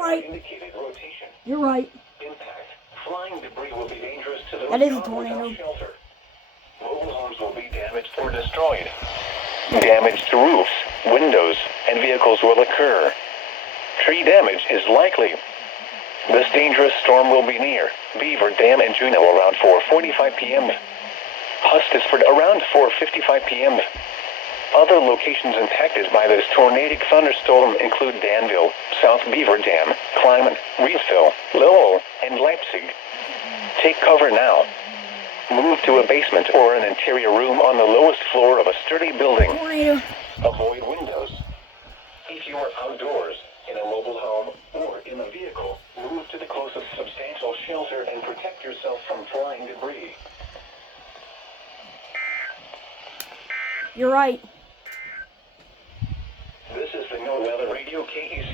right. Indicated rotation. You're right. Impact. Flying debris will be dangerous to those That is a caught tornado. without shelter. Mobile homes will be damaged or destroyed. Damage to roofs, windows, and vehicles will occur. Tree damage is likely. This dangerous storm will be near Beaver Dam in Juneau around 4:45 p.m. Hustisford around 4:55 p.m. Other locations impacted by this tornadic thunderstorm include Danville, South Beaver Dam, Clyman, Reedsville, Lowell, and Leipzig. Take cover now. Move to a basement or an interior room on the lowest floor of a sturdy building. Tornado. Avoid windows. If you are outdoors, in a mobile home, or in a vehicle, move to the closest substantial shelter and protect yourself from flying debris. You're right. This is the No Weather Radio KEC